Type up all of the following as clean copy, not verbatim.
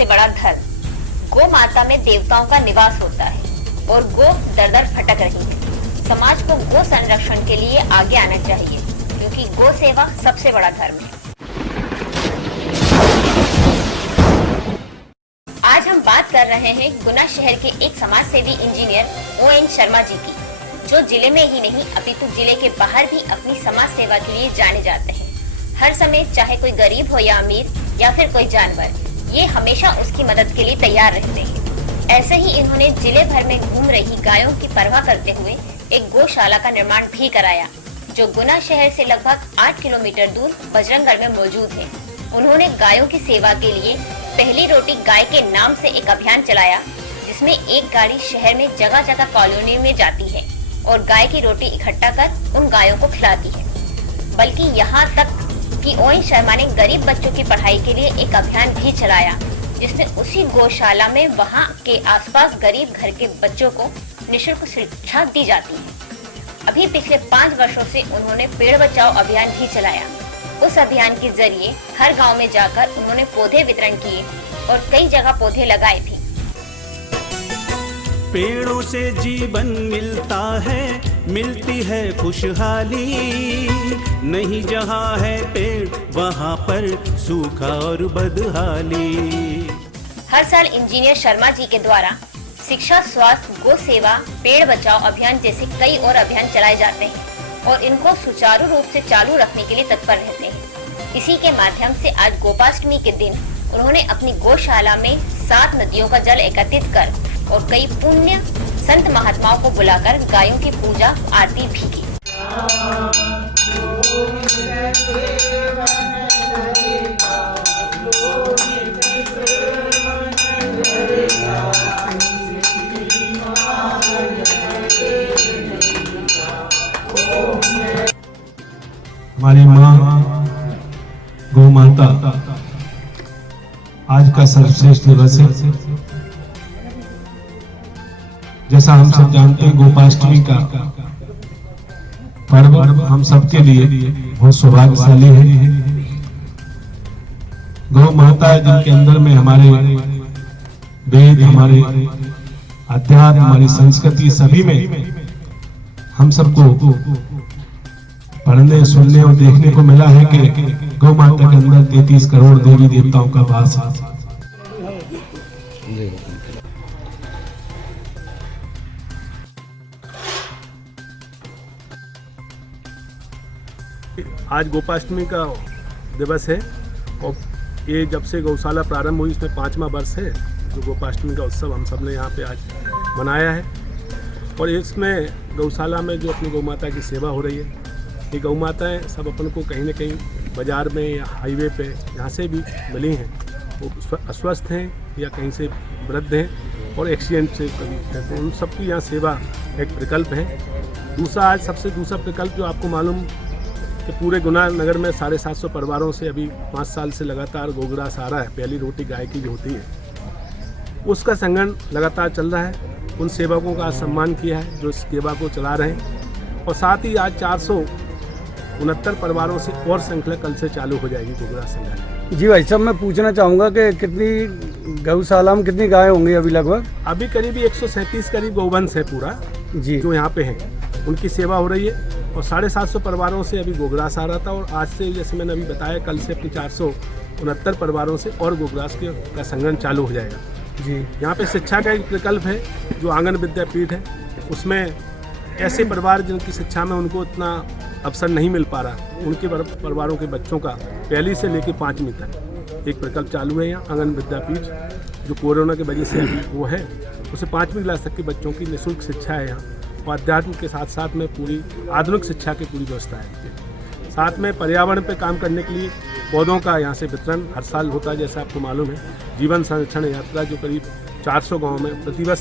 सबसे बड़ा धर्म। गौ माता में देवताओं का निवास होता है और गौ दर दर भटक रही है। समाज को गौ संरक्षण के लिए आगे आना चाहिए, क्योंकि गौ सेवा सबसे बड़ा धर्म है। आज हम बात कर रहे हैं गुना शहर के एक समाज सेवी इंजीनियर ON शर्मा जी की, जो जिले में ही नहीं अपितु जिले के बाहर भी अपनी समाज सेवा के लिए जाने जाते हैं। हर समय चाहे कोई गरीब हो या अमीर या फिर कोई जानवर, ये हमेशा उसकी मदद के लिए तैयार रहते हैं। ऐसे ही इन्होंने जिले भर में घूम रही गायों की परवाह करते हुए एक गौशाला का निर्माण भी कराया, जो गुना शहर से लगभग 8 किलोमीटर दूर बजरंगगढ़ में मौजूद है। उन्होंने गायों की सेवा के लिए पहली रोटी गाय के नाम से एक अभियान चलाया, जिसमें एक गाड़ी शहर में जगह जगह कॉलोनी में जाती है और गाय की रोटी इकट्ठा कर उन गायों को खिलाती है। बल्कि यहाँ तक कि ON शर्मा ने गरीब बच्चों की पढ़ाई के लिए एक अभियान भी चलाया, जिसमें उसी गौशाला में वहाँ के आसपास गरीब घर के बच्चों को निःशुल्क शिक्षा दी जाती है। अभी पिछले 5 वर्षों से उन्होंने पेड़ बचाओ अभियान भी चलाया। उस अभियान के जरिए हर गांव में जाकर उन्होंने पौधे वितरण किए और कई जगह पौधे लगाए भी। पेड़ों से जीवन मिलता है, मिलती है खुशहाली, नहीं जहाँ है पेड़ वहाँ पर सूखा और बदहाली। हर साल इंजीनियर शर्मा जी के द्वारा शिक्षा, स्वास्थ्य, गौ सेवा, पेड़ बचाओ अभियान जैसे कई और अभियान चलाए जाते हैं और इनको सुचारू रूप से चालू रखने के लिए तत्पर रहते हैं। इसी के माध्यम से आज गोपाष्टमी के दिन उन्होंने अपनी गौशाला में 7 नदियों का जल एकत्रित कर और कई पुण्य संत महात्माओं को बुलाकर गायों की पूजा आरती भी की। हमारी माँ गौ माता आज का सर्वश्रेष्ठ दिवस है। जैसा हम सब जानते हैं, गोपाष्टमी का पर्व हम सबके लिए बहुत सौभाग्यशाली है। गौ माता है जिनके अंदर में हमारे वेद, हमारे अध्यात्म, हमारी संस्कृति सभी में हम सबको पढ़ने, सुनने और देखने को मिला है कि गौ माता के अंदर 33 करोड़ देवी देवताओं का वास है। आज गोपाष्टमी का दिवस है और ये जब से गौशाला प्रारंभ हुई इसमें 5वां वर्ष है जो गोपाष्टमी का उत्सव हम सब ने यहाँ पे आज मनाया है। और इसमें गौशाला में जो अपनी गौ माता की सेवा हो रही है, ये गौ माताएँ सब अपन को कहीं ना कहीं बाज़ार में या हाईवे पे जहाँ से भी मिली हैं, वो अस्वस्थ हैं या कहीं से वृद्ध हैं और एक्सीडेंट से कभी हैं, तो उन सबकी यहाँ सेवा एक प्रकल्प है। दूसरा प्रकल्प जो आपको मालूम कि पूरे गुना नगर में 750 परिवारों से अभी 5 साल से लगातार गोग्रास आ रहा है। पहली रोटी गाय की जो होती है उसका संगठन लगातार चल रहा है। उन सेवकों का सम्मान किया है जो इस सेवा को चला रहे हैं और साथ ही आज 469 परिवारों से और श्रृंखला कल से चालू हो जाएगी गोग्रास संगठन। जी भाई साहब, मैं पूछना चाहूँगा कि कितनी गौशाला में कितनी गाय होंगी अभी लगभग? अभी करीब 137 करीब गौवंश है पूरा जी जो यहाँ पे है, उनकी सेवा हो रही है। और 750 परिवारों से अभी गोग्रास आ रहा था और आज से जैसे मैंने अभी बताया कल से अपनी 469 परिवारों से और गोग्रास का संगठन चालू हो जाएगा जी। यहाँ पे शिक्षा का एक प्रकल्प है जो आंगन विद्यापीठ है, उसमें ऐसे परिवार जिनकी शिक्षा में उनको इतना अवसर नहीं मिल पा रहा, उनके परिवारों के बच्चों का 1 से लेकर 5वीं तक एक प्रकल्प चालू है यहाँ आंगन विद्यापीठ, जो कोरोना की वजह से अभी वो है, उसे 5वीं क्लास तक के बच्चों की निःशुल्क शिक्षा है यहाँ। और अध्यात्म के साथ साथ में पूरी आधुनिक शिक्षा की पूरी व्यवस्था है। साथ में पर्यावरण पे काम करने के लिए पौधों का यहाँ से वितरण हर साल होता है। जैसा आपको मालूम है, जीवन संरक्षण यात्रा जो करीब 400 गाँव में प्रतिवर्ष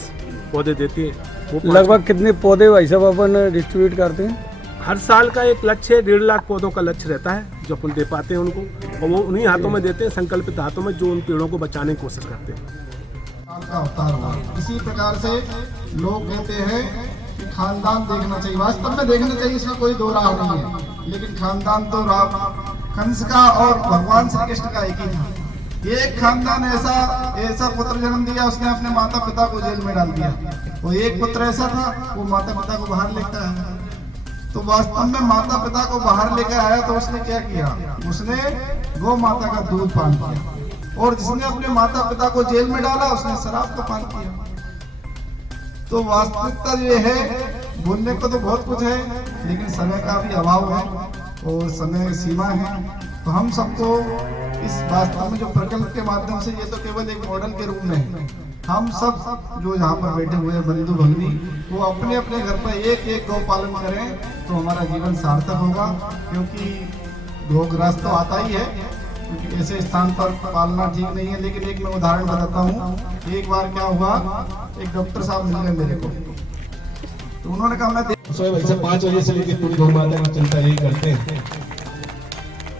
पौधे देती है, वो लगभग कितने पौधे भाई साहब अपन डिस्ट्रीब्यूट करते हैं? हर साल का एक लक्ष्य है, 1.5 लाख पौधों का लक्ष्य रहता है जो अपन दे पाते हैं उनको, और वो उन्हीं हाथों में देते हैं, संकल्पित हाथों में, जो उन पेड़ों को बचाने की कोशिश करते हैं। इसी प्रकार से लोग कहते हैं कि खानदान देखना चाहिए, वास्तव में देखना चाहिए, इसमें कोई दो राह नहीं है, लेकिन खानदान तो राम कंस का और भगवान श्री कृष्ण का एक ही था। एक खानदान ऐसा पुत्र जन्म दिया, उसने अपने माता पिता को जेल में डाल दिया। वो एक पुत्र ऐसा था, वो माता पिता को बाहर लेकर आया। तो वास्तव में माता पिता को बाहर लेकर आया तो उसने क्या किया, उसने गौ माता का दूध पान किया। और जिसने अपने माता पिता को जेल में डाला, उसने शराब का पान किया। तो वास्तविकता ये है, बोलने को तो बहुत कुछ है, लेकिन समय का भी अभाव है और समय सीमा है। तो हम सबको इस वास्तव में जो प्रकल्प के माध्यम से, ये तो केवल एक मॉडल के रूप में है, हम सब जो यहाँ पर बैठे हुए बंधु भगिनी, वो अपने अपने घर पर एक एक गौ पालन करें तो हमारा जीवन सार्थक होगा। क्योंकि रोगग्रस्त तो आता ही है, क्योंकि ऐसे स्थान पर पालना ठीक नहीं है। लेकिन एक मैं उदाहरण बताता हूँ। एक बार क्या हुआ, एक डॉक्टर साहब मिल गए मेरे को, तो उन्होंने कहा मैं सुबह वैसे 5 बजे से लेकर पूरी गौ माता का चिंता यही करते हैं।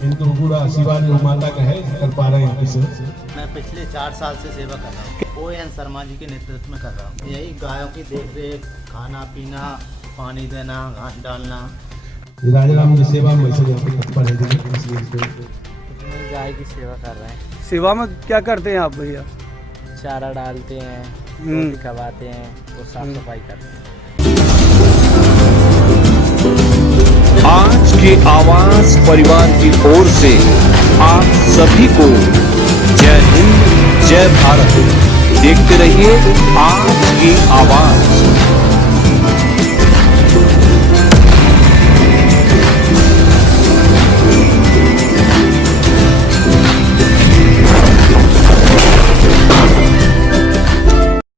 इनको पूरा आशीर्वाद गौ माता का है, कर पा रहे हैं। इसे मैं पिछले 4 साल से सेवा कर रहा हूँ। ON शर्मा जी के नेतृत्व में कर रहा हूँ। यही गायों की देख रेख, खाना पीना, पानी देना, घास डालना। राजा राम की सेवा में वैसे यहाँ पे तत्पर है, इसलिए गाय की सेवा कर रहे हैं। सेवा में क्या करते हैं आप भैया? चारा डालते हैं, रोटी खवाते हैं और साफ सफाई करते हैं। आज के आवाज परिवार की ओर से आप सभी को जय हिंद, जय भारत। देखते रहिए आज की आवाज।